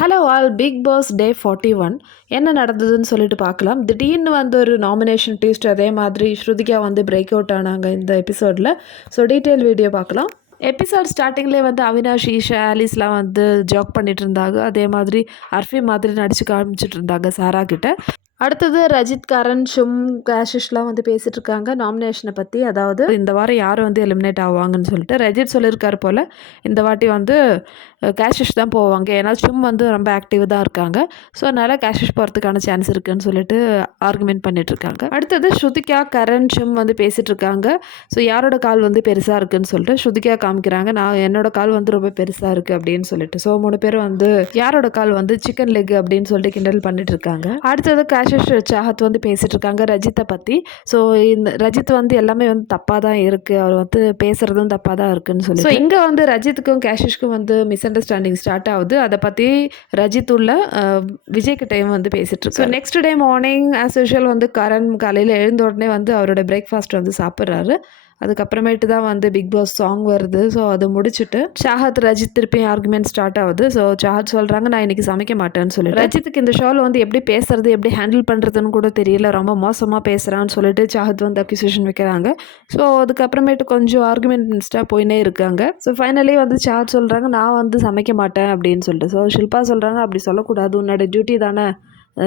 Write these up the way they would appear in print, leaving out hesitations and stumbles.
Hello all, big pass டே 41 என்ன நடந்ததுன்னு சொல்லிட்டு பார்க்கலாம். திடீர்னு வந்து ஒரு நாமினேஷன் ட்விஸ்ட், அதே மாதிரி ஸ்ருதிகா வந்து பிரேக் அவுட் ஆனாங்க இந்த எபிசோடில். ஸோ டீட்டெயில் வீடியோ பார்க்கலாம். எபிசோட் ஸ்டார்டிங்லேயே வந்து அவினாஷ், ஈஷா, ஆலிஸ்லாம் வந்து ஜாக் பண்ணிட்டு இருந்தாங்க. அதே மாதிரி அர்ஃபி மாதிரி நடிச்சு காமிச்சிட்டு இருந்தாங்க சாரா கிட்ட. அடுத்தது ரஜித், கரண், ஷும், ஆஷிஷ்லாம் வந்து பேசிட்டு இருக்காங்க நாமினேஷனை பற்றி. அதாவது இந்த வாரம் யார் வந்து எலிமினேட் ஆவாங்கன்னு சொல்லிட்டு ரஜித் சொல்லியிருக்காரு போல். இந்த வாட்டி வந்து கேஷிஷ் தான் போவாங்க, ஏன்னா ஷும் வந்து ரொம்ப ஆக்டிவ் தான் இருக்காங்க. ஸோ அதனால் கேஷிஷ் போகிறதுக்கான சான்ஸ் இருக்குன்னு சொல்லிட்டு ஆர்குமெண்ட் பண்ணிட்டு இருக்காங்க. அடுத்தது ஸ்ருதிகா, கரண், ஷும் வந்து பேசிட்டு இருக்காங்க. ஸோ யாரோட கால் வந்து பெருசாக இருக்குன்னு சொல்லிட்டு ஸ்ருதிகா காமிக்கிறாங்க. நான் என்னோட கால் வந்து ரொம்ப பெருசாக இருக்குது அப்படின்னு சொல்லிட்டு. ஸோ 3 பேர் வந்து யாரோட கால் வந்து சிக்கன் லெக் அப்படின்னு சொல்லிட்டு கிண்டல் பண்ணிட்டு இருக்காங்க. அடுத்தது சாஹத் வந்து பேசிட்டு இருக்காங்க ரஜித்தை பற்றி. ஸோ இந்த ரஜித் வந்து எல்லாமே வந்து தப்பாக தான் இருக்குது, அவர் வந்து பேசுகிறதும் தப்பாக தான் இருக்குன்னு சொல்லி. ஸோ இங்கே வந்து ரஜித்துக்கும் கேஷிஷ்க்கும் வந்து மிஸ் அண்டர்ஸ்டாண்டிங் ஸ்டார்ட் ஆகுது. அதை பற்றி ரஜித் உள்ள விஜய் கிட்டையும் வந்து பேசிட்டு இருக்கு. So next day morning as usual வந்து கரண் காலையில் எழுந்த உடனே வந்து அவரோட பிரேக்ஃபாஸ்ட் வந்து சாப்பிட்றாரு. அதுக்கப்புறமேட்டு தான் வந்து பிக் பாஸ் சாங் வருது. ஸோ அதை முடிச்சுட்டு சாஹத், ரஜித் திருப்பி ஆர்குமெண்ட் ஸ்டார்ட் ஆகுது. ஸோ சாஹத் சொல்கிறாங்க, நான் இன்றைக்கி சமைக்க மாட்டேன்னு சொல்லி. ரஜித்துக்கு இந்த ஷோவில் வந்து எப்படி பேசுறது, எப்படி ஹேண்டில் பண்ணுறதுன்னு கூட தெரியல, ரொம்ப மோசமாக பேசுகிறான்னு சொல்லிட்டு சாஹத் வந்து அக்யூசேஷன் வைக்கிறாங்க. ஸோ அதுக்கப்புறமேட்டு கொஞ்சம் ஆர்குமெண்ட்ஸ்டாக போயினே இருக்காங்க. ஸோ ஃபைனலி வந்து சாஹத் சொல்கிறாங்க, நான் வந்து சமைக்க மாட்டேன் அப்படின்னு சொல்லிட்டு. ஸோ ஷில்பா சொல்கிறாங்க, அப்படி சொல்லக்கூடாது, உன்னோட டியூட்டி தானே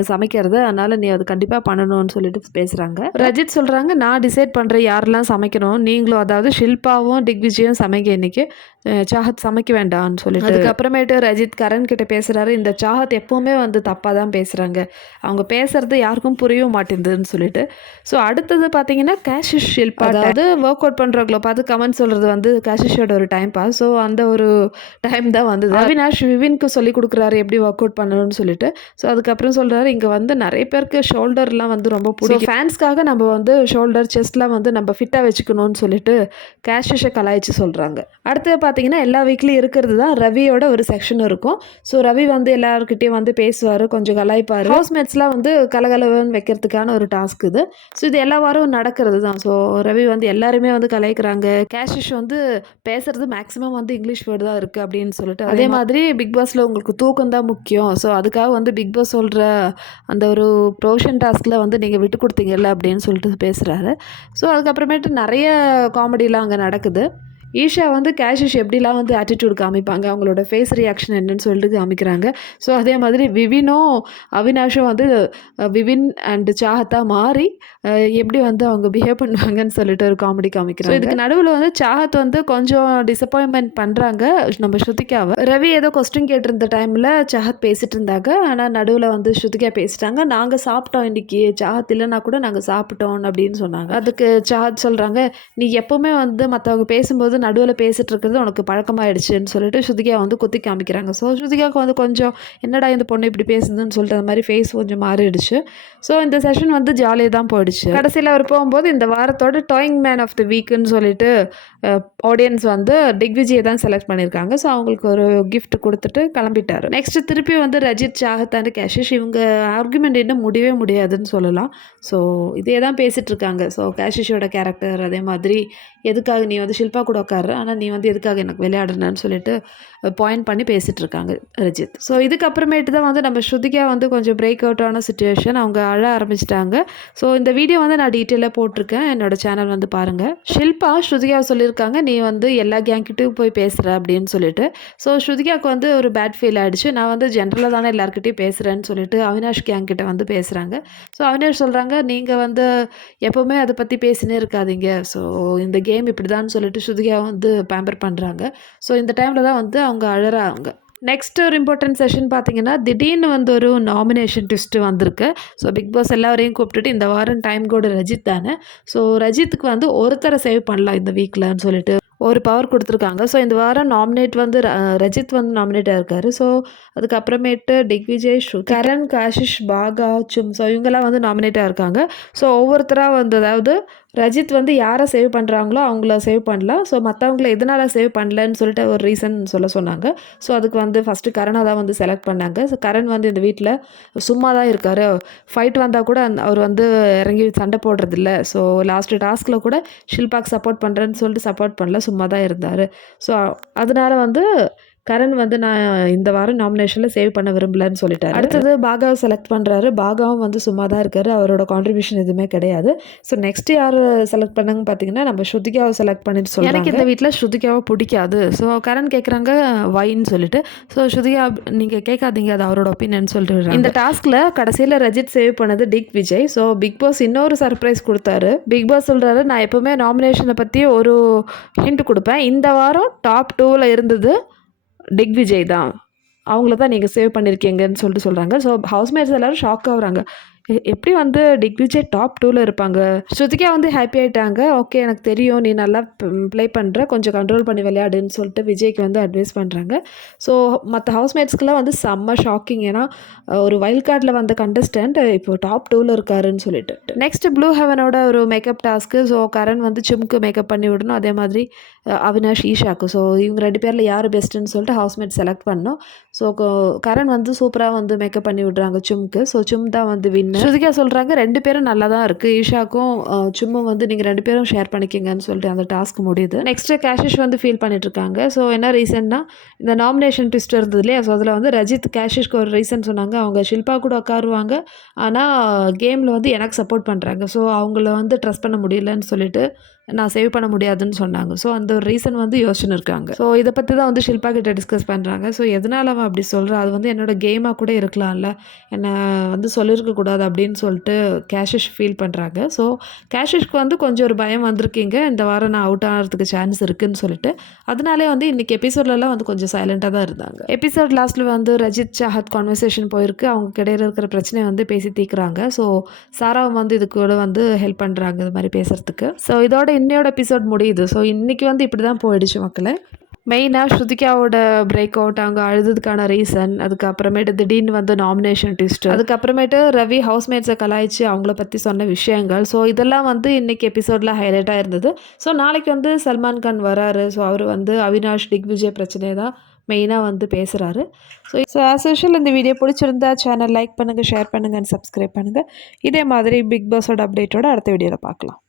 சமைக்கிறது, அதனால் நீ அது கண்டிப்பாக பண்ணணும்னு சொல்லிட்டு பேசுகிறாங்க. ரஜித் சொல்கிறாங்க, நான் டிசைட் பண்ணுறேன் யாரெல்லாம் சமைக்கணும், நீங்களும் அதாவது ஷில்பாவும் திக்விஜயும் சமைக்க, இன்னைக்கு சாஹத் சமைக்க வேண்டாம்னு சொல்லிட்டு. அதுக்கப்புறமேட்டு ரஜித் கரண் கிட்ட பேசுகிறாரு, இந்த சாஹத் எப்போவுமே வந்து தப்பாக தான் பேசுகிறாங்க, அவங்க பேசுறது யாருக்கும் புரியவும் மாட்டேங்குதுன்னு சொல்லிட்டு. ஸோ அடுத்தது பார்த்தீங்கன்னா கேஷிஷ், ஷில்பா அதாவது ஒர்க் அவுட் பண்ணுறவங்கள பார்த்து கமெண்ட் சொல்கிறது வந்து கேஷிஷோட ஒரு டைம் பாஸ். ஸோ அந்த ஒரு டைம் தான் வந்து அவினாஷ் விவின்க்கு சொல்லி கொடுக்குறாரு எப்படி ஒர்க் அவுட் பண்ணணும்னு சொல்லிட்டு. ஸோ அதுக்கப்புறம் சொல்கிறாரு, இங்கே வந்து நிறைய பேருக்கு ஷோல்டர்லாம் வந்து ரொம்ப பிடிக்கும், ஃபேன்ஸ்க்காக நம்ம வந்து ஷோல்டர், செஸ்ட்லாம் வந்து நம்ம ஃபிட்டாக வச்சுக்கணும்னு சொல்லிட்டு கேஷிஷை கலாய்ச்சி சொல்கிறாங்க. அடுத்து பார்த்தீங்கன்னா எல்லா வீக்லேயும் இருக்கிறது தான் ரவியோட ஒரு செக்ஷன் இருக்கும். ஸோ ரவி வந்து எல்லாருக்கிட்டையும் வந்து பேசுவார், கொஞ்சம் கலாய்ப்பார். ஹவுஸ்மேட்ஸ்லாம் வந்து கலகலவன்னு வைக்கிறதுக்கான ஒரு டாஸ்க் இது. ஸோ இது எல்லா வாரம் நடக்கிறது தான். ஸோ ரவி வந்து எல்லாருமே வந்து கலாய்க்கிறாங்க. கேஷிஷ் வந்து பேசுறது மேக்ஸிமம் வந்து இங்கிலீஷ் வேர்டு தான் இருக்குது அப்படின்னு சொல்லிட்டு. அதே மாதிரி பிக் பாஸில் உங்களுக்கு தூக்கம் தான் முக்கியம், ஸோ அதுக்காக வந்து பிக் பாஸ் சொல்கிற அந்த ஒரு ப்ரொஃபஷன் டாஸ்கில் வந்து நீங்கள் விட்டு கொடுத்தீங்கல்ல அப்படின்னு சொல்லிட்டு பேசுகிறாரு. ஸோ அதுக்கப்புறமேட்டு நிறைய காமெடிலாம் அங்கே நடக்குது. ஈஷா வந்து கேஷிஷ் எப்படிலாம் வந்து ஆட்டிடியூட் காமிப்பாங்க, அவங்களோட ஃபேஸ் ரியாக்ஷன் என்னன்னு சொல்லிட்டு காமிக்கிறாங்க. ஸோ அதே மாதிரி விவினும் அவினாஷும் வந்து விவின் அண்ட் சாஹத்தாக மாறி எப்படி வந்து அவங்க பிஹேவ் பண்ணுவாங்கன்னு சொல்லிட்டு ஒரு காமெடி காமிக்கிறாங்க. இதுக்கு நடுவில் வந்து சாஹத் வந்து கொஞ்சம் டிசப்பாயின்மெண்ட் பண்ணுறாங்க நம்ம ஸ்ருதிகாவை. ரவி ஏதோ கொஸ்டின் கேட்டிருந்த டைமில் சாஹத் பேசிட்டு இருந்தாங்க. ஆனால் நடுவில் வந்து ஸ்ருதிகா பேசிட்டாங்க, நாங்கள் சாப்பிட்டோம் இன்னைக்கு, சாஹத் இல்லைன்னா கூட நாங்கள் சாப்பிட்டோம் அப்படின்னு சொன்னாங்க. அதுக்கு சாஹத் சொல்கிறாங்க, நீ எப்போவுமே வந்து மற்றவங்க பேசும்போது நடுவில் பேசிட்டு இருக்கிறது உனக்கு பழக்கமாயிடுச்சுன்னு சொல்லிட்டு ஸ்ருதிகா வந்து குத்தி காமிக்கிறாங்க. ஸோ ஸ்ருதிகாவுக்கு வந்து கொஞ்சம் என்னடா இந்த பொண்ணு இப்படி பேசுதுன்னு சொல்லிட்டு அந்த மாதிரி ஃபேஸ் கொஞ்சம் மாறிடுச்சு. ஸோ இந்த செஷன் வந்து ஜாலியாக தான் போயிடுச்சு. கடைசியில் அவர் போகும்போது இந்த வாரத்தோட டாயிங் மேன் ஆஃப் த வீக்குன்னு சொல்லிட்டு ஆடியன்ஸ் வந்து திக்விஜயை தான் செலக்ட் பண்ணியிருக்காங்க. ஸோ அவங்களுக்கு ஒரு கிஃப்ட் கொடுத்துட்டு கிளம்பிட்டார். நெக்ஸ்ட் திருப்பி வந்து ரஜித், சாஹத் அண்ட் கேஷிஷ் இவங்க ஆர்குமெண்ட் இன்னும் முடியவே முடியாதுன்னு சொல்லலாம். ஸோ இதே தான் பேசிகிட்டு இருக்காங்க. ஸோ கேஷிஷோட கேரக்டர், அதே மாதிரி எதுக்காக நீ வந்து ஷில்பா கூட உட்காரு, ஆனால் நீ வந்து எதுக்காக எனக்கு விளையாடுனன்னு சொல்லிட்டு பாயிண்ட் பண்ணி பேசிகிட்டு இருக்காங்க ரஜித். ஸோ இதுக்கப்புறமேட்டு தான் வந்து நம்ம ஸ்ருதிகா வந்து கொஞ்சம் பிரேக் அவுட் ஆன சுச்சுவேஷன், அவங்க அழ ஆரம்பிச்சிட்டாங்க. ஸோ இந்த வீடியோ வந்து நான் டீட்டெயிலாக போட்டிருக்கேன், என்னோட சேனல் வந்து பாருங்கள். ஷில்பா ஸ்ருதிகாவை சொல்லியிருக்காங்க, நீ வந்து எல்லா கேங்கிட்டையும் போய் பேசுகிற அப்படின்னு சொல்லிட்டு. ஸோ ஸ்ருதிகாவுக்கு வந்து ஒரு பேட் ஃபீல் ஆகிடுச்சு, நான் வந்து ஜென்ரலாக தானே எல்லாருக்கிட்டையும் பேசுகிறேன்னு சொல்லிட்டு அவினாஷ் கேங்கிட்ட வந்து பேசுகிறாங்க. ஸோ அவினாஷ் சொல்கிறாங்க, நீங்கள் வந்து எப்போவுமே அதை பற்றி பேசினே இருக்காதீங்க, ஸோ இந்த கேம் இப்படி தான் சொல்லிட்டு ஸ்ருதிகா வந்து பேம்பர் பண்ணுறாங்க. ஸோ இந்த டைமில் தான் வந்து அவங்க அழறாங்க. நெக்ஸ்ட் ஒரு இம்பார்ட்டன்ட் செஷன் பார்த்தீங்கன்னா திடீர்னு வந்து ஒரு நாமினேஷன் ட்விஸ்ட்டு வந்திருக்கு. ஸோ பிக் பாஸ் எல்லாரையும் கூப்பிட்டுட்டு இந்த வாரம் டைம் கோடு ரஜித் தானே, ஸோ ரஜித்துக்கு வந்து ஒருத்தரை சேவ் பண்ணலாம் இந்த வீக்கில்னு சொல்லிட்டு ஒரு பவர் கொடுத்துருக்காங்க. ஸோ இந்த வாரம் நாமினேட் வந்து ரஜித் வந்து நாமினேட் ஆகிருக்காரு. ஸோ அதுக்கப்புறமேட்டு திக்விஜய், கரண், காஷிஷ், பாகா, சும், ஸோ இவங்கெல்லாம் வந்து நாமினேட் ஆகிருக்காங்க. ஸோ ஒவ்வொருத்தராக வந்து அதாவது ரஜித் வந்து யாரை சேவ் பண்ணுறாங்களோ அவங்கள சேவ் பண்ணலாம். ஸோ மற்றவங்கள எதனால் சேவ் பண்ணலன்னு சொல்லிட்டு ஒரு ரீசன் சொன்னாங்க. ஸோ அதுக்கு வந்து ஃபஸ்ட்டு கரணை தான் வந்து செலக்ட் பண்ணாங்க. ஸோ கரண் வந்து இந்த வீட்டில் சும்மா தான் இருக்கார், ஃபைட் வந்தால் கூட அவர் வந்து இறங்கி சண்டை போடுறதில்ல. ஸோ லாஸ்ட்டு டாஸ்கில் கூட ஷில்பாக்கு சப்போர்ட் பண்ணுறேன்னு சொல்லிட்டு சப்போர்ட் பண்ணல, சும்மா தான் இருந்தார். ஸோ அதனால் வந்து கரண் வந்து நான் இந்த வாரம் நாமினேஷனில் சேவ் பண்ண விரும்பலன்னு சொல்லிட்டாரு. அடுத்தது பாகாவை செலக்ட் பண்ணுறாரு. பாகாவும் வந்து சும்மா தான் இருக்காரு. அவரோட கான்ட்ரிபியூஷன் எதுவுமே கிடையாது. ஸோ நெக்ஸ்ட் யார் செலக்ட் பண்ணாங்கன்னு பார்த்தீங்கன்னா நம்ம ஸ்ருதிகாவை செலக்ட் பண்ணிட்டு சொல்கிறாங்க. எனக்கு இந்த வீட்டில் ஸ்ருதிகாவை பிடிக்காது. ஸோ கரண் கேட்குறாங்க வைன்னு சொல்லிட்டு. ஸோ ஸ்ருதிகா நீங்கள் கேட்காதீங்க, அது அவரோட ஒப்பீனியன் சொல்லிட்டு இந்த டாஸ்கில் கடைசியில் ரஜித் சேவ் பண்ணது டிக் விஜய். ஸோ பிக் பாஸ் இன்னொரு சர்ப்ரைஸ் கொடுத்தாரு. பிக் பாஸ் சொல்கிறாரு, நான் எப்போவுமே நாமினேஷனை பற்றி ஒரு ஹிண்ட் கொடுப்பேன். இந்த வாரம் டாப் 2ல் இருந்தது டிக் விஜய் தான், அவங்கள தான் நீங்கள் சேவ் பண்ணியிருக்கீங்கன்னு சொல்லிட்டு சொல்கிறாங்க. ஸோ ஹவுஸ்மேட்ஸ் எல்லோரும் ஷாக் ஆகுறாங்க. எப்படி வந்து டிக் விஜய் டாப் 2ல் இருப்பாங்க. ஸ்ருதிகா வந்து ஹாப்பி ஆகிட்டாங்க. ஓகே எனக்கு தெரியும் நீ நல்லா ப்ளே பண்ணுற, கொஞ்சம் கண்ட்ரோல் பண்ணி விளையாடுன்னு சொல்லிட்டு விஜய்க்கு வந்து அட்வைஸ் பண்ணுறாங்க. ஸோ மற்ற ஹவுஸ்மேட்ஸ்க்கெலாம் வந்து செம்ம ஷாக்கிங். ஏன்னா ஒரு வைல்ட் கார்டில் வந்த கண்டஸ்டன்ட் இப்போ டாப் 2ல் இருக்காருன்னு சொல்லிட்டு. நெக்ஸ்ட் ப்ளூ ஹெவனோட ஒரு மேக்கப் டாஸ்க்கு. ஸோ கரண் வந்து சிம்க்கு மேக்கப் பண்ணி விடணும், அதே மாதிரி அவினாஷ் ஈஷாக்கு. ஸோ இவங்க 2 பேரில் யார் பெஸ்ட்டுன்னு சொல்லிட்டு ஹவுஸ்மேட் செலக்ட் பண்ணோம். ஸோ கரண் வந்து சூப்பராக வந்து மேக்கப் பண்ணி விடுறாங்க சிம்க்கு. ஸோ சிம் தான் வந்து வின். ஸ்ருதிகா சொல்கிறாங்க 2 பேரும் நல்லா தான் இருக்குது, ஈஷாக்கும் சும்மும் வந்து நீங்கள் 2 பேரும் ஷேர் பண்ணிக்கிங்கன்னு சொல்லிட்டு அந்த டாஸ்க் முடியுது. நெக்ஸ்ட்டு கேஷிஷ் வந்து ஃபீல் பண்ணிட்டுருக்காங்க. ஸோ என்ன ரீசன்னா இந்த நாமினேஷன் ட்விஸ்ட் இருந்தது இல்லையா. ஸோ அதில் வந்து ரஜித் கேஷிஷ்க்கு ஒரு ரீசன் சொன்னாங்க. அவங்க ஷில்பா கூட உட்காருவாங்க, ஆனால் கேமில் வந்து எனக்கு சப்போர்ட் பண்ணுறாங்க. ஸோ அவங்கள வந்து ட்ரஸ்ட் பண்ண முடியலன்னு சொல்லிட்டு நான் சேவ் பண்ண முடியாதுன்னு சொன்னாங்க. ஸோ அந்த ஒரு ரீசன் வந்து யோசனை இருக்காங்க. ஸோ இதை பற்றி தான் வந்து ஷில்பா கிட்ட டிஸ்கஸ் பண்ணுறாங்க. ஸோ எதனால் அவன் அப்படி சொல்கிறான், அது வந்து என்னோட கேமாக கூட இருக்கலாம்ல, என்னை வந்து சொல்லியிருக்கக்கூடாது அப்படின்னு சொல்லிட்டு கேஷிஷ் ஃபீல் பண்ணுறாங்க. ஸோ கேஷிஷ்க்கு வந்து கொஞ்சம் ஒரு பயம் வந்திருக்கீங்க, இந்த வாரம் நான் அவுட் ஆகிறதுக்கு சான்ஸ் இருக்குதுன்னு சொல்லிட்டு. அதனாலே வந்து இன்றைக்கி எபிசோட்லலாம் வந்து கொஞ்சம் சைலண்ட்டாக தான் இருந்தாங்க. எபிசோட் லாஸ்ட்டில் வந்து ரஜித் சாஹத் கான்வர்சேஷன் போயிருக்கு. அவங்க இடையில இருக்கிற பிரச்சனையை வந்து பேசி தீர்க்குறாங்க. ஸோ சாராவும் வந்து இது கூட வந்து ஹெல்ப் பண்ணுறாங்க இது மாதிரி பேசுகிறதுக்கு. ஸோ இதோட இன்னையோட எபிசோட் முடியுது. ஸோ இன்றைக்கி வந்து இப்படி தான் போயிடுச்சு மக்களே. மெயினாக ஸ்ருதிகாவோட பிரேக் அவுட், அவங்க அழுதுக்கான ரீசன், அதுக்கப்புறமேட்டு திடீர்னு வந்து நாமினேஷன் ட்விஸ்ட், அதுக்கப்புறமேட்டு ரவி ஹவுஸ்மேட்ஸை கலாய்ச்சி அவங்கள பற்றி சொன்ன விஷயங்கள். ஸோ இதெல்லாம் வந்து இன்றைக்கி எபிசோடில் ஹைலைட்டாக இருந்தது. ஸோ நாளைக்கு வந்து சல்மான் கான் வராரு. ஸோ அவர் வந்து அவினாஷ் டிக் விஜய் பிரச்சனையை தான் மெயினாக வந்து பேசுகிறாரு. ஸோ ஆஸ் யூஷுவல் இந்த வீடியோ பிடிச்சிருந்தா சேனல் லைக் பண்ணுங்கள், ஷேர் பண்ணுங்கள் அண்ட் சப்ஸ்கிரைப் பண்ணுங்கள். இதே மாதிரி பிக் பாஸோட அப்டேட்டோட அடுத்த வீடியோவில் பார்க்கலாம்.